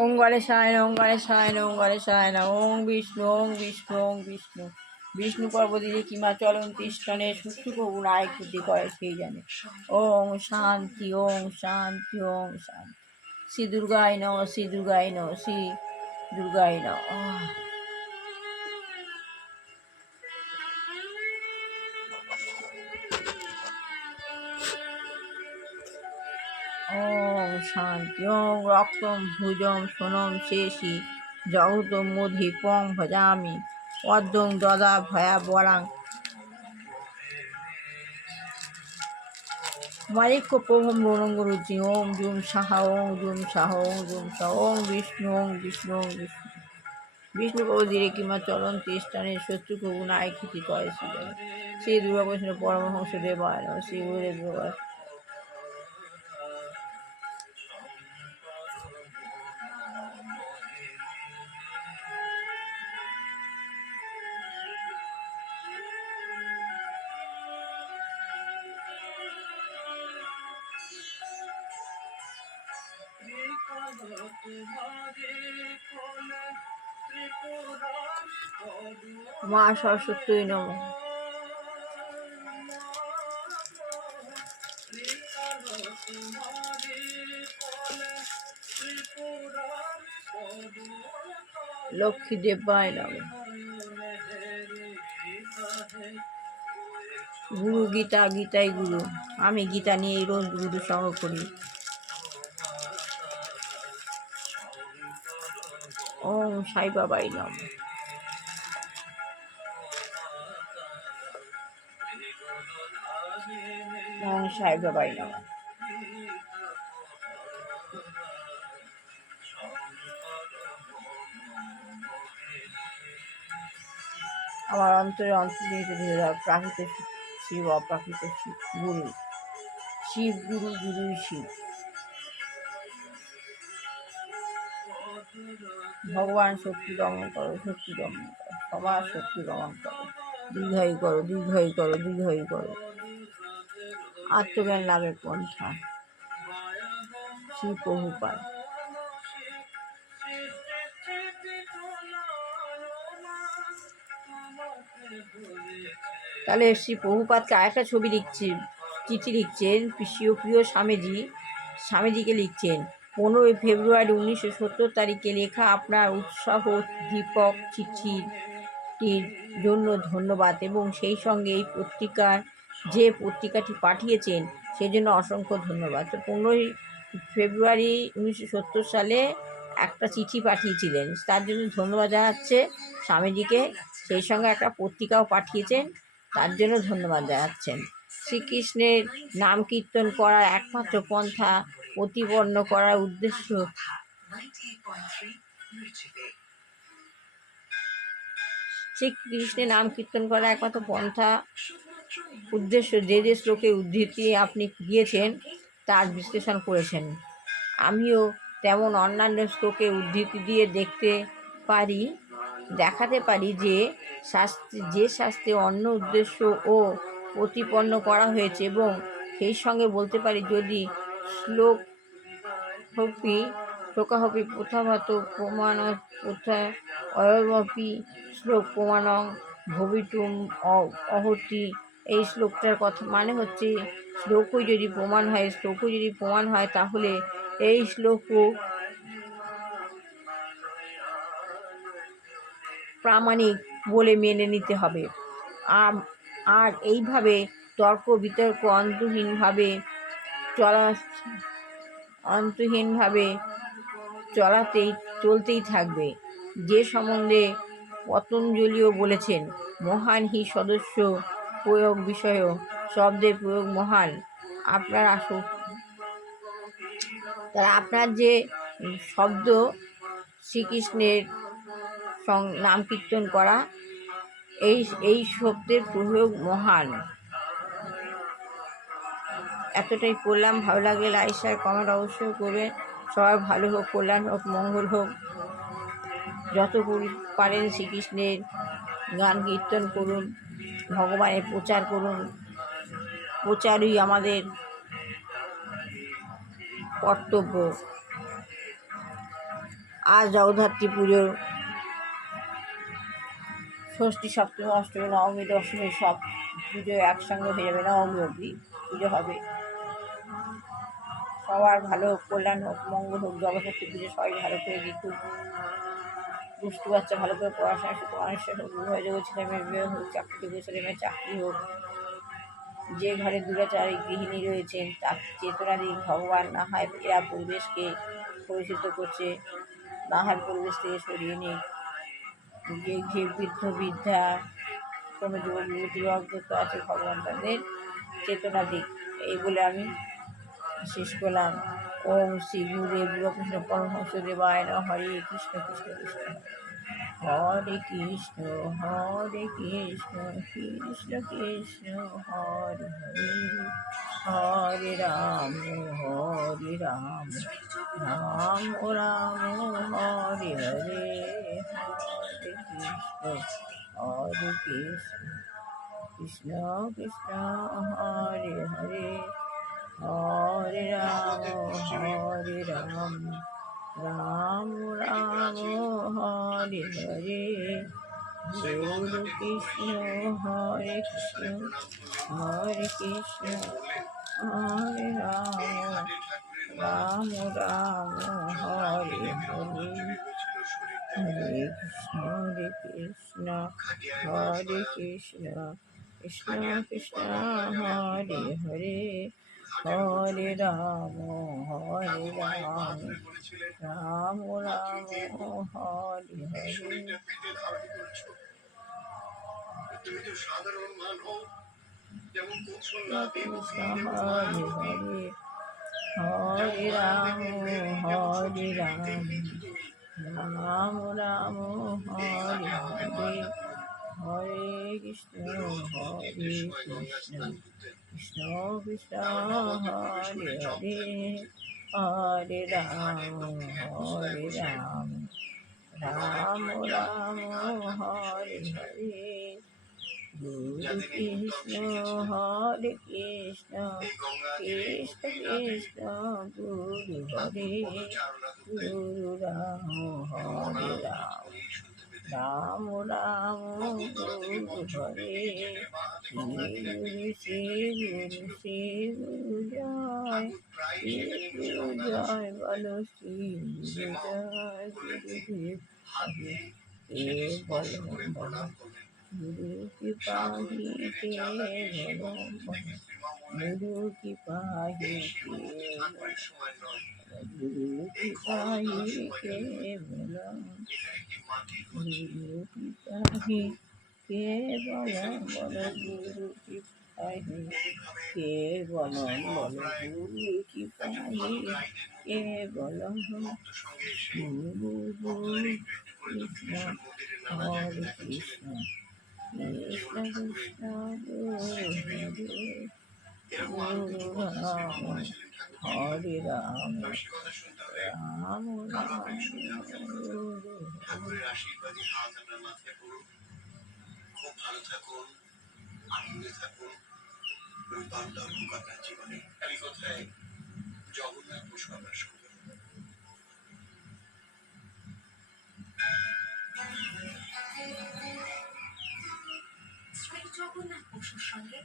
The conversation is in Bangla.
ওম গণেশায় নমঃ, ওম গণেশায় নমঃ, ওম গণেশায় নমঃ। ওম বিষ্ণু, ওম বিষ্ণু, ওম বিষ্ণু। বিষ্ণু পর্বতীরে কিমা চলন তিষ্ঠানে সুস্থ গুণায় ক্ষতি করে সেই জানে। ওম শান্তি, ওম শান্তি, ওম শান্তি। শ্রী দুর্গায় নমঃ, শ্রী দুর্গায় নমঃ, শ্রী দুর্গায় নমঃ। ওম শান্তি। ওম রক্তম ভুজম সোনম শেষি জগতম মোধিপং ভজামি পদ্মং দদা ভয়া বরাং মালিক্য প্রভম রণঙ্গ রুচি। ওম জুম সাহা, ওম জুম সাহ, ওম জুম সাহ। ওম বিষ্ণু, ওম বিষ্ণু, ওম বিষ্ণু। বিষ্ণু প্রভুদিরে কিমা চলন তিষ্ঠানে শত্রু প্রভু নাই ক্ষতি করে শ্রী দুর্গা বৈষ্ণব পরমহংস দেবায় নমঃ, শ্রী গুরুদেব। মা সরস্বতী নমঃ। লক্ষ্মী দেবায় নমঃ। গুরু গীতা, গীতাই গুরু। আমি গীতা নিয়ে রোজ গুরু সঙ্গ করি। ওম সাই বাবাই নমঃ। ওম সাই বাবাই নমঃ। আমার অন্তরে অন্তর্নিহিত প্রাকৃত শিব, অপ্রাকৃত শিব, গুরু শিব, গুরু, গুরুই শিব। ভগবান শক্তি দমন করো, শক্তি দমন করো, সবার শক্তি দমন করো, দীর্ঘায়ু করো, দীর্ঘায়ু করো, দীর্ঘায়ু করো। আত্মজ্ঞান লাভের পন্থা শ্রী প্রভুপাদ। তাহলে শ্রী প্রভুপাদকে আরেকটা ছবি লিখছেন, চিঠি লিখছেন প্রিয় স্বামীজিকে লিখছেন। 15 ফেব্রুয়ারি 1970 তারিখে লেখা আপনার উৎসাহ দীপক চিঠিটির জন্য ধন্যবাদ এবং সেই সঙ্গে এই পত্রিকাটি পাঠিয়েছেন সেজন্য অসংখ্য ধন্যবাদ। তো 15 ফেব্রুয়ারি 1970 সালে একটা চিঠি পাঠিয়েছিলেন, তার জন্য ধন্যবাদ জানাচ্ছে স্বামীজিকে। সেই সঙ্গে একটা পত্রিকাও পাঠিয়েছেন, তার জন্য ধন্যবাদ জানাচ্ছেন। শ্রীকৃষ্ণের নাম কীর্তন করার একমাত্র পন্থা প্রতিপন্ন করার উদ্দেশ্য শ্রীকৃষ্ণের নাম কীর্তন করার একমাত্র পন্থা উদ্দেশ্য যে যে শ্লোকে উদ্ধৃতি আপনি দিয়েছেন তার বিশ্লেষণ করেছেন। আমিও তেমন অন্যান্য শ্লোকে উদ্ধৃতি দিয়ে দেখাতে পারি যে শাস্ত্রে অন্য উদ্দেশ্য ও প্রতিপন্ন করা হয়েছে এবং সেই সঙ্গে বলতে পারি যদি শ্লোকাহপি প্রথাগত প্রমাণ প্রথা অয়মপি শ্লোক প্রমাণং ভবিতুম অহতি। এই শ্লোকটার কথা মানে হচ্ছে শ্লোকই যদি প্রমাণ হয় তাহলে এই শ্লোকও প্রামাণিক বলে মেনে নিতে হবে। আর এইভাবে তর্ক বিতর্ক অন্তহীনভাবে চলতেই থাকবে। যে সম্বন্ধে পতঞ্জলিও বলেছেন, মহান হি সদস্য প্রয়োগ বিষয় শব্দের প্রয়োগ মহান। আপনার যে শব্দ শ্রীকৃষ্ণের নাম কীর্তন করা, এই শব্দের প্রয়োগ মহান। এতটাই পড়লাম। ভালো লাগলে লাইক শেয়ার কমেন্ট অবশ্যই করবেন। সবার ভালো হোক, কল্যাণ হোক, মঙ্গল হোক। যত পারেন শ্রীকৃষ্ণের গান কীর্তন করুন, ভগবানের প্রচার করুন। প্রচারই আমাদের কর্তব্য। আজ জগদ্ধাত্রী পুজো, ষষ্ঠী সপ্তমী অষ্টমী নবমী দশমী সব পুজো একসঙ্গে হয়ে যাবে, নবমী অবধি পুজো হবে। সবার ভালো হোক, কল্যাণ হোক, মঙ্গল হোক, জগদ্ধাত্রী পুজো সবাই ভালো করে দেখুক। দুষ্টু বাচ্চা ভালো করে পড়াশোনা শুধু মানুষের হোক, উভয়যোগ্য ছেলে মেয়ে বিয়ে হোক, চাকরিযোগ্য ছেলে মেয়ের চাকরি হোক। যে ঘরে দুরাচারী গৃহিণী রয়েছেন তার চেতনা দিন ভগবান, না হয় এরা পরিবেশকে পরিচিত করছে, না হয় পরিবেশ থেকে সরিয়ে নিক। যে বৃদ্ধ বৃদ্ধা কোনো যুবক যুবতীর আছে, ভগবান তাদের চেতনা দিক। এই বলে আমি শেষ করলাম। ওম শ্রী গুরুদেব কৃষ্ণ পরমহংস দেবায় নমঃ। হরে কৃষ্ণ কৃষ্ণ কৃষ্ণ হরে কৃষ্ণ, হরে কৃষ্ণ কৃষ্ণ কৃষ্ণ হরে হরে, হরে রাম হরে রাম, রাম রাম হরে হরে, হরে কৃষ্ণ হরে কৃষ্ণ কৃষ্ণ কৃষ্ণ হরে হরে, হরে রাম হরে রাম, রাম রাম হরে হরে। গুরু কৃষ্ণ হরে কৃষ্ণ, হরে কৃষ্ণ হরে রাম, রাম রাম হরে হরে, হরে কৃষ্ণ হরে কৃষ্ণ কৃষ্ণ কৃষ্ণ হরে হরে, হরে রাম রাম রাম হরে হরে। কৃষ্ণ হরে হরে, হরে রাম হরে রাম, রাম রাম হরে হরে, হরে কৃষ্ণ হরে কৃষ্ণ কৃষ্ণ কৃষ্ণ হরে হরে, হরে রাম রাম রাম হরে হরে। গুরু কৃষ্ণ হরে কৃষ্ণ কৃষ্ণ কৃষ্ণ গুরু হরে, গুরু রাম হরে রাম, রাম রাম গুরু হরে। শ্রী গুরু জয়, শ্রী গুরু জয় বলো, শ্রী গুরু জয়। গুরুদেব কে বলো বলো, গুরু কি পাহি কে বলো, গুরু কি পাহি কে, গুরু কি পাহি কে বলো, গুরু কি পাহি কে বলো বলো, গুরু কি পাহি কে বলো বলো, গুরু কি পাহি কে বলো। গুরু গুরু কৃষ্ণ হরে কৃষ্ণ কৃষ্ণ কৃষ্ণ গুরু হরে, গুরু রাম হরে রাম, রাম রাম গুরু হরে। খুব ভালো থাকুন, আনন্দে থাকুন, আপনার জীবনে খালি কোথায় জগন্নাথ বসু আপনার সঙ্গে। শ্রী জগন্নাথ বসুর সঙ্গে